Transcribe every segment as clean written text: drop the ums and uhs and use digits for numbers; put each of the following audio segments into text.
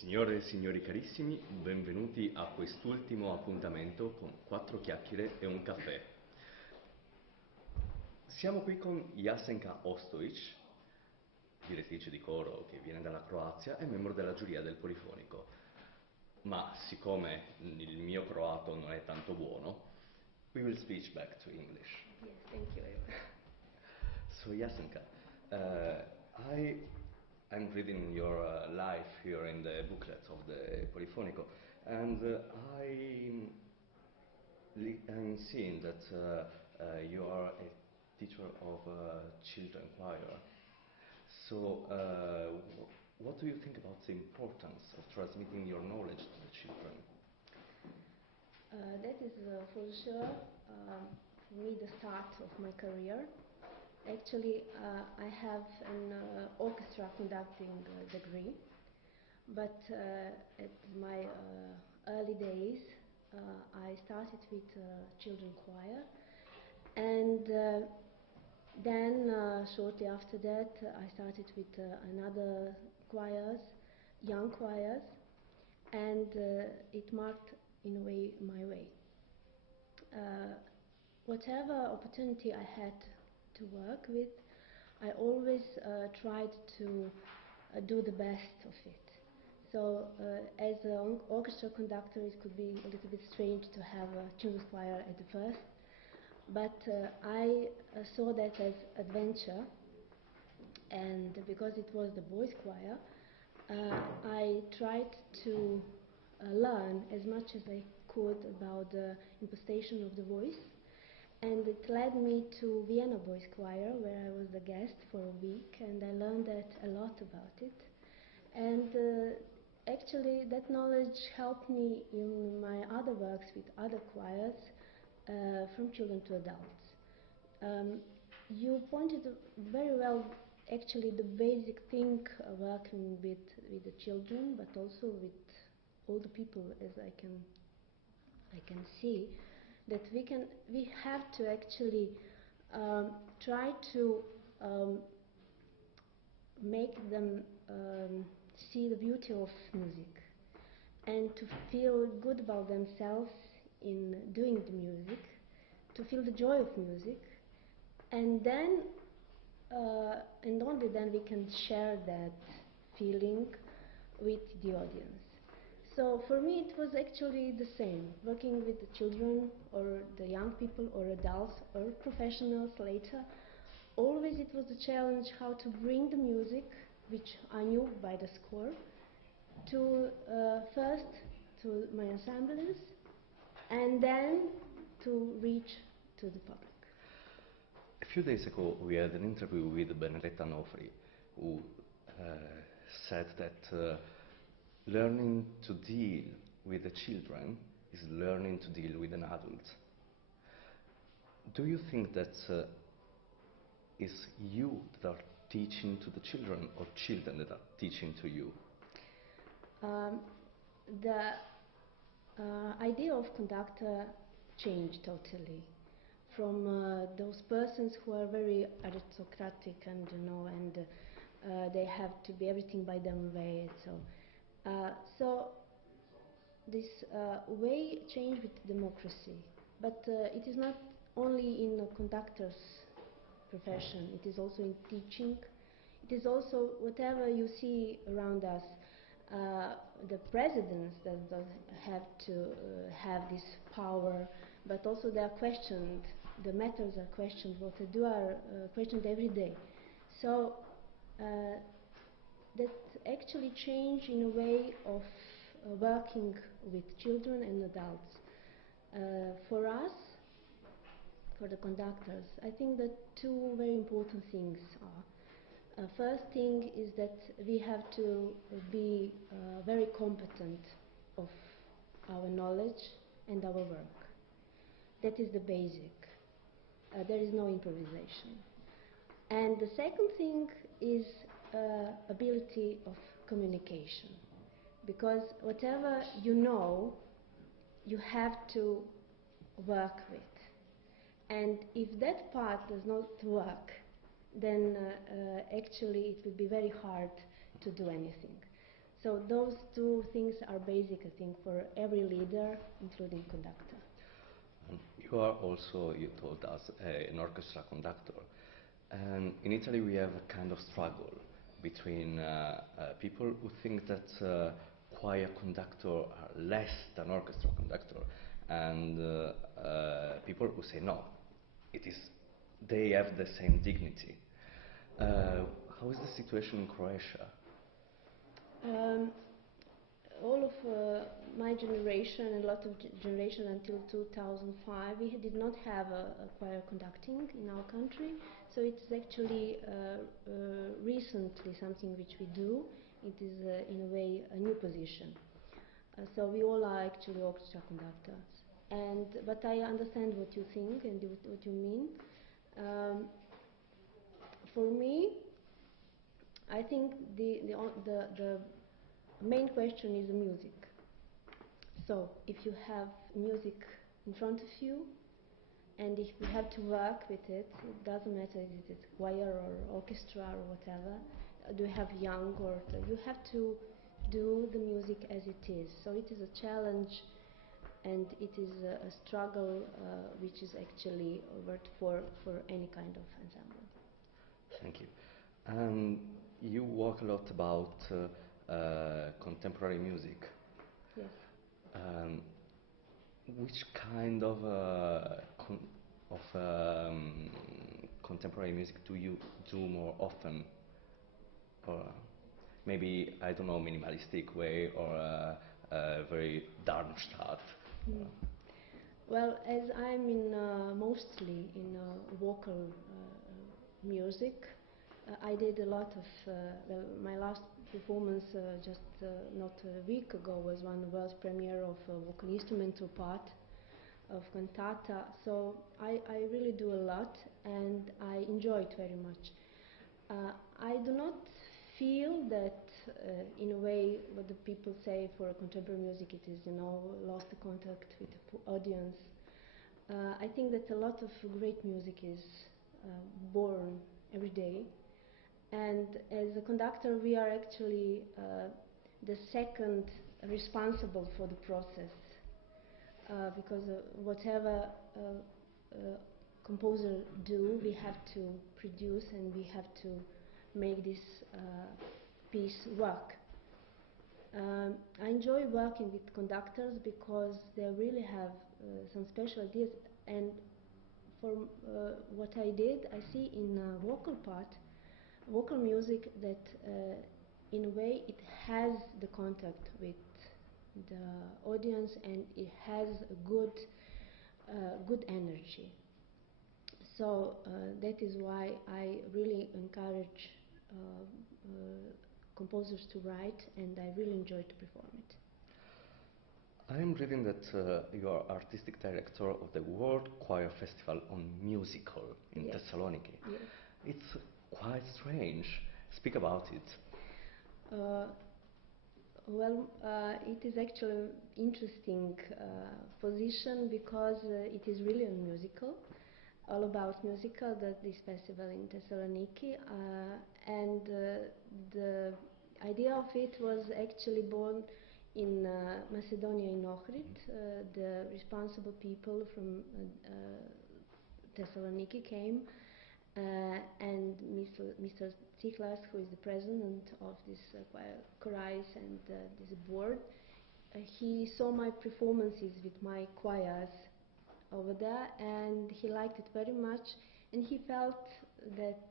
Signore e signori carissimi, benvenuti a quest'ultimo appuntamento con 4 chiacchiere e un caffè. Siamo qui con Jasenka Ostojic, direttrice di coro che viene dalla Croazia e membro della giuria del Polifonico. Ma siccome il mio croato non è tanto buono, we will switch back to English. Yes, thank you very much. So Jasenka, I'm reading your life here in the booklet of the Polifonico, and I'm seeing that you are a teacher of children choir. So, what do you think about the importance of transmitting your knowledge to the children? That is for sure for me the start of my career. Actually, I have an orchestra conducting degree, but at my early days I started with children choir, and then shortly after that I started with another choirs, young choirs, and it marked in a way my way. Whatever opportunity I had to work with, I always tried to do the best of it. So as an orchestra conductor it could be a little bit strange to have a children's choir at the first, but I saw that as adventure, and because it was the boys' choir, I tried to learn as much as I could about the impostation of the voice, and it led me to Vienna Boys Choir, where I was the guest for a week, and I learned a lot about it. And actually that knowledge helped me in my other works with other choirs, from children to adults. You pointed very well actually the basic thing working with the children, but also with older people, as I can see, that we have to actually try to make them see the beauty of music and to feel good about themselves in doing the music, to feel the joy of music, and then and only then we can share that feeling with the audience. So for me it was actually the same, working with the children or the young people or adults or professionals later. Always it was a challenge how to bring the music, which I knew by the score, to first to my assemblies and then to reach to the public. A few days ago we had an interview with Benedetta Nofri, who said that learning to deal with the children is learning to deal with an adult. Do you think that is you that are teaching to the children, or children that are teaching to you? The idea of conductor changed totally from those persons who are very aristocratic and they have to be everything by their way. So this way changed with democracy, but it is not only in a conductor's profession, it is also in teaching, it is also whatever you see around us. The presidents that have to have this power, but also they are questioned, the matters are questioned, what they do are questioned every day. So that actually change in a way of working with children and adults. For us, for the conductors, I think that two very important things are. First thing is that we have to be very competent of our knowledge and our work. That is the basic. There is no improvisation. And the second thing is ability of communication, because whatever you know, you have to work with. And if that part does not work, then actually it will be very hard to do anything. So those two things are basic, I think, for every leader, including conductor. You are also, you told us, an orchestra conductor. And in Italy we have a kind of struggle between people who think that choir conductor are less than orchestra conductor, and people who say no, they have the same dignity. How is the situation in Croatia? All of my generation and a lot of generation until 2005, we did not have a choir conducting in our country. So it's actually recently something which we do. It is in a way a new position. So we all are actually orchestra conductors. But I understand what you think and what you mean. For me, I think the main question is the music. So if you have music in front of you, and if you have to work with it, it doesn't matter if it's choir or orchestra or whatever, do you have young or you have to do the music as it is. So it is a challenge, and it is a struggle which is actually worth for any kind of ensemble. Thank you. You work a lot about contemporary music. Yes. Which kind of contemporary music do you do more often? Or maybe, I don't know, minimalistic way, or a very Darmstadt? Well, as I'm in mostly in vocal music, I did a lot of, well, my last performance just not a week ago was one world premiere of vocal instrumental part of cantata. So I really do a lot, and I enjoy it very much. I do not feel that in a way what the people say for contemporary music it is, lost the contact with the audience. I think that a lot of great music is born every day, and as a conductor we are actually the second responsible for the process, because whatever composer do, we have to produce and we have to make this piece work. I enjoy working with conductors because they really have some special ideas, and for what I did, I see in vocal part, vocal music, that in a way it has the contact with the audience and it has a good energy. So that is why I really encourage composers to write, and I really enjoy to perform it. I'm reading that you are artistic director of the World Choir Festival on Musical in Yes. Thessaloniki. Yes. It's quite strange. Speak about it. Well, it is actually an interesting position because it is really a musical, all about musical, this festival in Thessaloniki, and the idea of it was actually born in Macedonia, in Ohrid. The responsible people from Thessaloniki came, and Mr. Ciklas, who is the president of this choirs and this board, he saw my performances with my choirs over there, and he liked it very much, and he felt that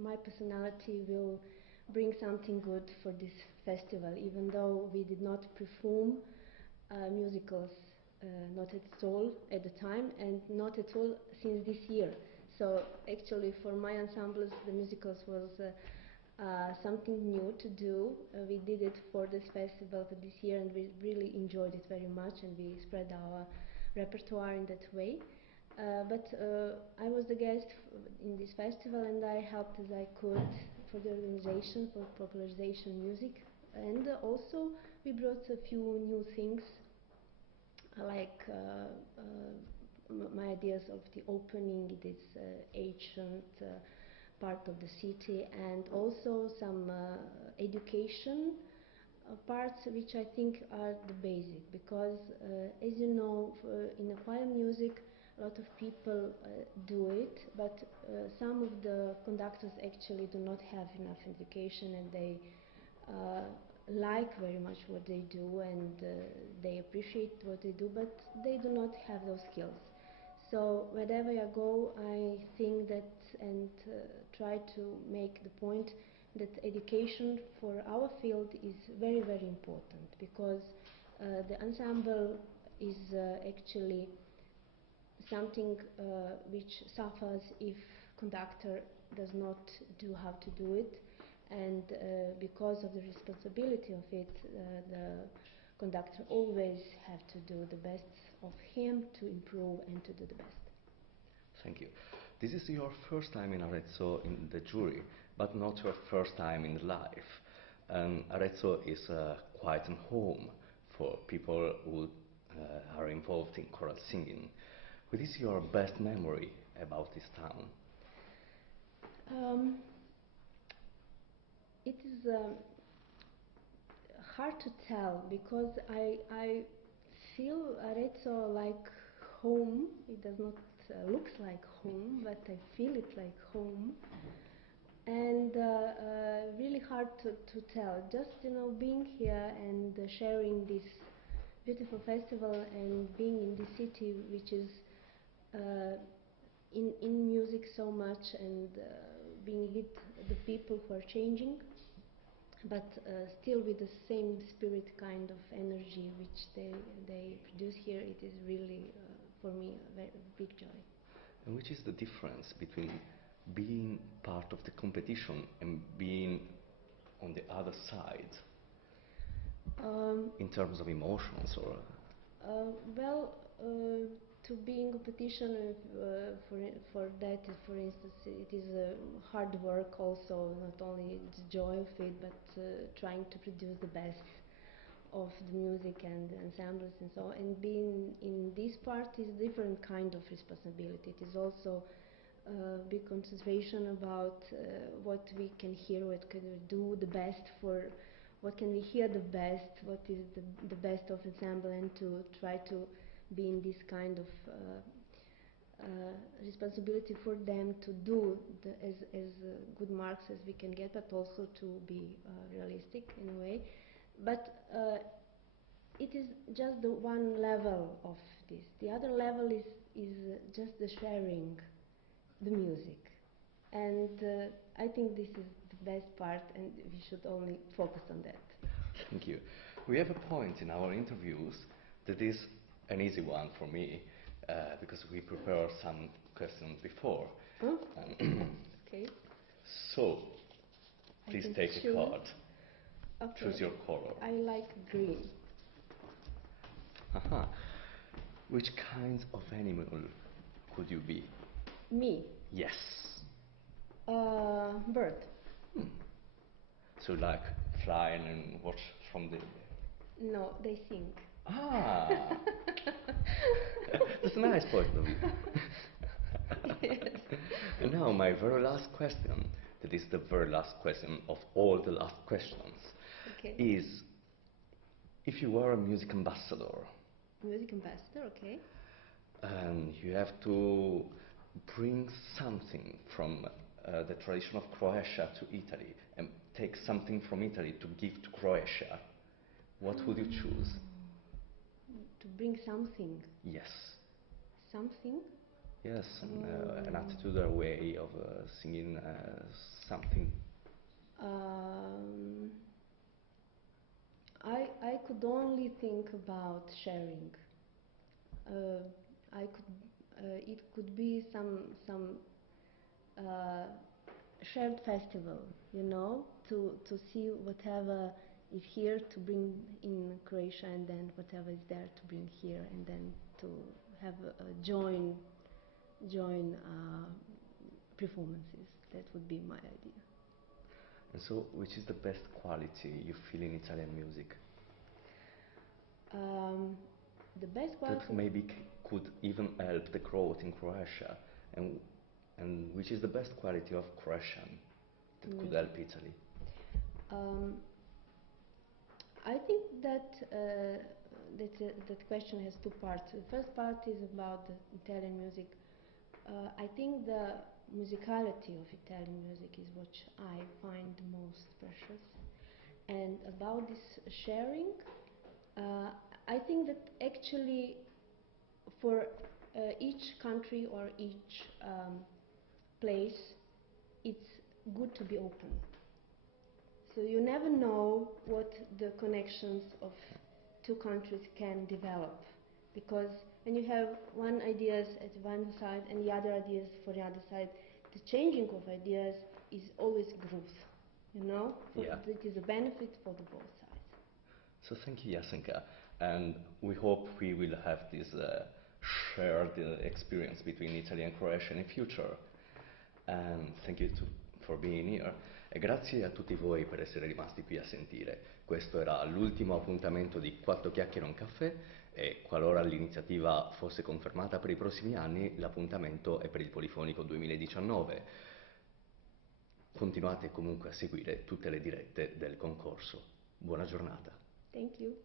my personality will bring something good for this festival, even though we did not perform musicals, not at all at the time, and not at all since this year. So actually for my ensembles the musicals was something new to do. We did it for this festival for this year, and we really enjoyed it very much, and we spread our repertoire in that way. But I was the guest in this festival, and I helped as I could for the organization, for popularization music, and also we brought a few new things, like my ideas of the opening this ancient part of the city, and also some education parts which I think are the basic, because as you know, in a choir music a lot of people do it, but some of the conductors actually do not have enough education, and they like very much what they do, and they appreciate what they do, but they do not have those skills. So wherever I go, I think that and try to make the point that education for our field is very, very important, because the ensemble is actually something which suffers if conductor does not do how to do it, and because of the responsibility of it, the conductor always have to do the best of him to improve and to do the best. Thank you. This is your first time in Arezzo in the jury, but not your first time in life. Arezzo is quite a home for people who are involved in choral singing. What is your best memory about this town? It is hard to tell, because I feel Arezzo like home. It does not look like home, but I feel it like home. And really hard to tell. Just being here and sharing this beautiful festival and being in this city, which is in music so much, and being with the people who are changing, but still with the same spirit, kind of energy which they produce here. It is really for me a very big joy. And which is the difference between being part of the competition and being on the other side, in terms of emotions? Or well, to be in competition, for that, for instance, it is hard work also, not only the joy of it, but trying to produce the best of the music and the ensembles and so on. And being in this part is a different kind of responsibility. It is also big concentration about what we can hear, what can we do the best for, what can we hear the best, what is the best of ensemble, and to try to be in this kind of responsibility for them to do as good marks as we can get, but also to be realistic in a way. But it is just the one level of this. The other level is just the sharing the music. And I think this is the best part, and we should only focus on that. thank you. We have a point in our interviews that is an easy one for me, because we prepare some questions before. Oh, okay. So, please take a card. Okay. Choose your color. I like green. Aha. Which kind of animal could you be? Me? Yes. Bird. So like flying and watch from the... No, they sing. Ah! That's a nice point of view. Yes. And now my very last question, that is the very last question of all the last questions, Okay. is if you were a music ambassador. Music ambassador, okay. And you have to bring something from the tradition of Croatia to Italy, and take something from Italy to give to Croatia, what would you choose? To bring something. Yes. Something? Yes, an attitude or way of singing something. I could only think about sharing. It could be some shared festival, to see whatever is here to bring in Croatia, and then whatever is there to bring here, and then to have join performances. That would be my idea. And so, which is the best quality you feel in Italian music? The best quality That maybe could even help the growth in Croatia, and which is the best quality of Croatian that could help Italy? I think that question has two parts. The first part is about the Italian music. I think the musicality of Italian music is what I find most precious. And about this sharing, I think that actually for each country or each place, it's good to be open. So you never know what the connections of two countries can develop, because when you have one ideas at one side and the other ideas for the other side, the changing of ideas is always growth, you know? Yeah. It is a benefit for the both sides. So thank you, Jasenka, and we hope we will have this shared experience between Italy and Croatia in the future. And thank you for being here. E grazie a tutti voi per essere rimasti qui a sentire. Questo era l'ultimo appuntamento di Quattro chiacchiere e un caffè e qualora l'iniziativa fosse confermata per i prossimi anni, l'appuntamento è per il Polifonico 2019. Continuate comunque a seguire tutte le dirette del concorso. Buona giornata. Thank you.